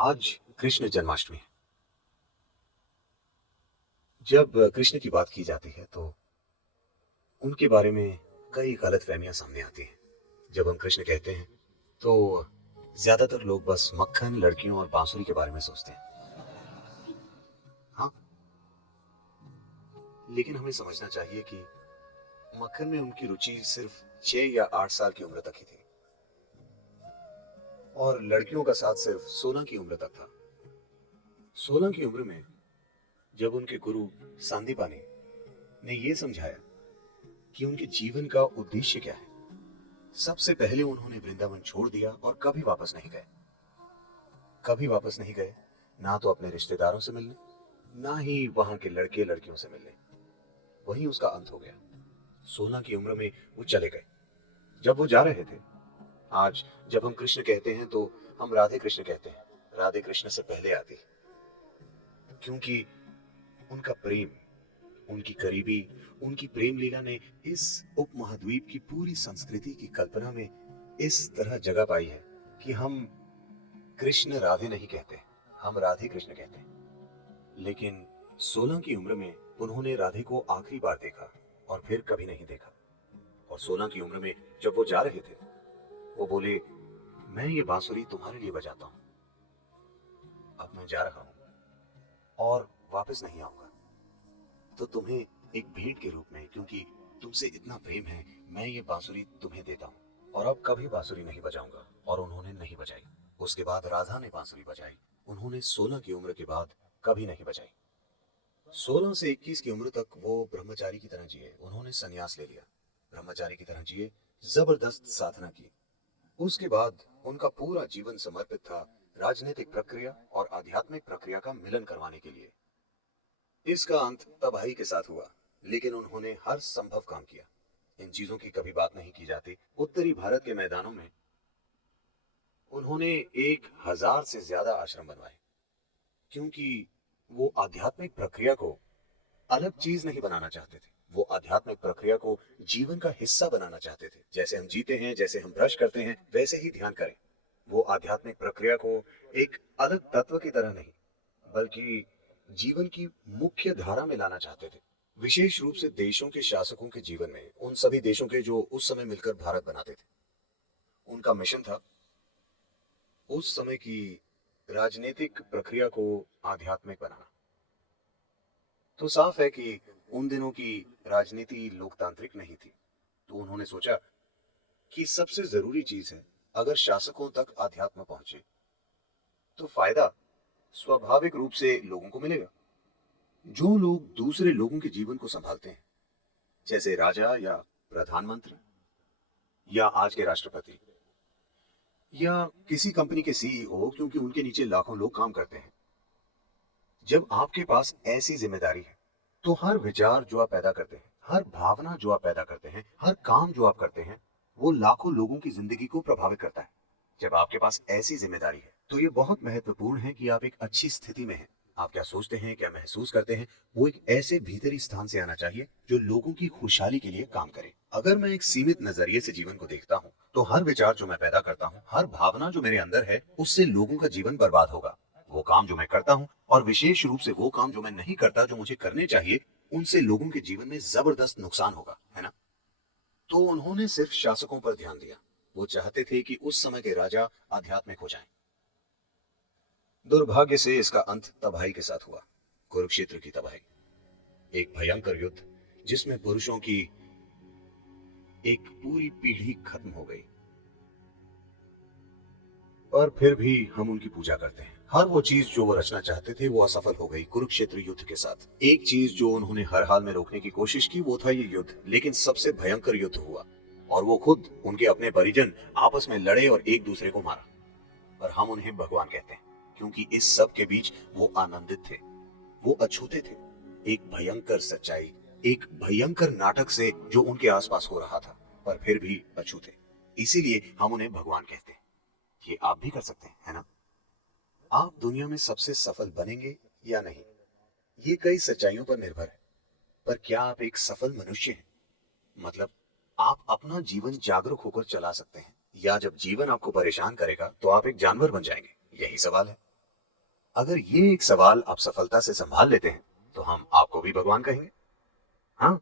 आज कृष्ण जन्माष्टमी है। जब कृष्ण की बात की जाती है तो उनके बारे में कई गलतफहमियां सामने आती हैं। जब हम कृष्ण कहते हैं तो ज्यादातर लोग बस मक्खन, लड़कियों और बांसुरी के बारे में सोचते हैं। हाँ, लेकिन हमें समझना चाहिए कि मक्खन में उनकी रुचि सिर्फ 6 या 8 साल की उम्र तक ही थी और लड़कियों का साथ सिर्फ 16 की उम्र तक था। 16 की उम्र में जब उनके गुरु सांदीपानी ने यह समझाया कि उनके जीवन का उद्देश्य क्या है, सबसे पहले उन्होंने वृंदावन छोड़ दिया और कभी वापस नहीं गए। कभी वापस नहीं गए, ना तो अपने रिश्तेदारों से मिलने, ना ही वहां के लड़के लड़कियों से मिलने। वहीं उसका अंत हो गया। 16 की उम्र में वो चले गए। जब वो जा रहे थे, आज जब हम कृष्ण कहते हैं तो हम राधे कृष्ण कहते हैं। राधे कृष्ण से पहले आती, क्योंकि उनका प्रेम, उनकी करीबी, उनकी प्रेम लीला ने इस उपमहाद्वीप की पूरी संस्कृति की कल्पना में इस तरह जगह पाई है कि हम कृष्ण राधे नहीं कहते, हम राधे कृष्ण कहते हैं। लेकिन 16 की उम्र में उन्होंने राधे को आखिरी बार देखा और फिर कभी नहीं देखा। और 16 की उम्र में जब वो जा रहे थे, वो बोले, मैं ये बांसुरी तुम्हारे लिए बजाता हूं, अब मैं जा रहा हूं और वापस नहीं आऊंगा। तो तुम्हें एक भेंट के रूप में, क्योंकि तुमसे इतना प्रेम है, मैं ये बांसुरी तुम्हें देता हूं और अब कभी बांसुरी नहीं बजाऊंगा। और उन्होंने नहीं बजाई। उसके बाद राधा ने बांसुरी बजाई। उन्होंने 16 की उम्र के बाद कभी नहीं बजाई। 16 से 21 की उम्र तक वो ब्रह्मचारी की तरह जिए। उन्होंने संन्यास ले लिया, ब्रह्मचारी की तरह जिए, जबरदस्त साधना की। उसके बाद उनका पूरा जीवन समर्पित था राजनीतिक प्रक्रिया और आध्यात्मिक प्रक्रिया का मिलन करवाने के लिए। इसका अंत तबाही के साथ हुआ, लेकिन उन्होंने हर संभव काम किया। इन चीजों की कभी बात नहीं की जाती। उत्तरी भारत के मैदानों में उन्होंने 1000 से ज्यादा आश्रम बनवाए, क्योंकि वो आध्यात्मिक प्रक्रिया को अलग चीज नहीं बनाना चाहते थे। वो आध्यात्मिक प्रक्रिया को जीवन का हिस्सा बनाना चाहते थे। जैसे हम जीते हैं, जैसे हम ब्रश करते हैं, वैसे ही ध्यान करें। वो आध्यात्मिक प्रक्रिया को एक अलग तत्व की तरह नहीं, बल्कि जीवन की मुख्य धारा में लाना चाहते थे। विशेष रूप से देशों के शासकों के जीवन में, उन सभी देशों के जो उस समय मिलकर भारत बनाते थे। उनका मिशन था उस समय की राजनीतिक प्रक्रिया को आध्यात्मिक बनाना। तो साफ है कि उन दिनों की राजनीति लोकतांत्रिक नहीं थी। तो उन्होंने सोचा कि सबसे जरूरी चीज है, अगर शासकों तक अध्यात्म पहुंचे तो फायदा स्वाभाविक रूप से लोगों को मिलेगा। जो लोग दूसरे लोगों के जीवन को संभालते हैं, जैसे राजा या प्रधानमंत्री या आज के राष्ट्रपति या किसी कंपनी के सीईओ, क्योंकि उनके नीचे लाखों लोग काम करते हैं। जब आपके पास ऐसी जिम्मेदारी है तो हर विचार जो आप पैदा करते हैं, हर भावना जो आप पैदा करते हैं, हर काम जो आप करते हैं, वो लाखों लोगों की जिंदगी को प्रभावित करता है। जब आपके पास ऐसी जिम्मेदारी है तो ये बहुत महत्वपूर्ण है कि आप एक अच्छी स्थिति में हैं। आप क्या सोचते हैं, क्या महसूस करते हैं, वो एक ऐसे भीतरी स्थान से आना चाहिए जो लोगों की खुशहाली के लिए काम करे। अगर मैं एक सीमित नजरिए से जीवन को देखता हूँ तो हर विचार जो मैं पैदा करता हूँ, हर भावना जो मेरे अंदर है, उससे लोगों का जीवन बर्बाद होगा। वो काम जो मैं करता हूँ और विशेष रूप से वो काम जो मैं नहीं करता, जो मुझे करने चाहिए, उनसे लोगों के जीवन में जबरदस्त नुकसान होगा, है ना। तो उन्होंने सिर्फ शासकों पर ध्यान दिया। वो चाहते थे कि उस समय के राजा आध्यात्मिक हो जाएं। दुर्भाग्य से इसका अंत तबाही के साथ हुआ, कुरुक्षेत्र की तबाही। एक भयंकर युद्ध जिसमें पुरुषों की एक पूरी पीढ़ी खत्म हो गई। और फिर भी हम उनकी पूजा करते हैं। हर वो चीज जो वो रचना चाहते थे वो असफल हो गई कुरुक्षेत्र युद्ध के साथ। एक चीज जो उन्होंने हर हाल में रोकने की कोशिश की वो था ये युद्ध, लेकिन सबसे भयंकर युद्ध हुआ और वो खुद, उनके अपने परिजन आपस में लड़े और एक दूसरे को मारा। पर हम उन्हें भगवान कहते हैं, क्योंकि इस सब के बीच वो आनंदित थे, वो अछूते थे। एक भयंकर सच्चाई, एक भयंकर नाटक से जो उनके आसपास हो रहा था, पर फिर भी अछूते। इसीलिए हम उन्हें भगवान कहते हैं। ये आप भी कर सकते हैं, है ना। आप दुनिया में सबसे सफल बनेंगे या नहीं, ये कई सच्चाइयों पर निर्भर है। पर क्या आप एक सफल मनुष्य हैं? मतलब आप अपना जीवन जागरूक होकर चला सकते हैं, या जब जीवन आपको परेशान करेगा तो आप एक जानवर बन जाएंगे? यही सवाल है। अगर ये एक सवाल आप सफलता से संभाल लेते हैं तो हम आपको भी भगवान कहेंगे। हाँ,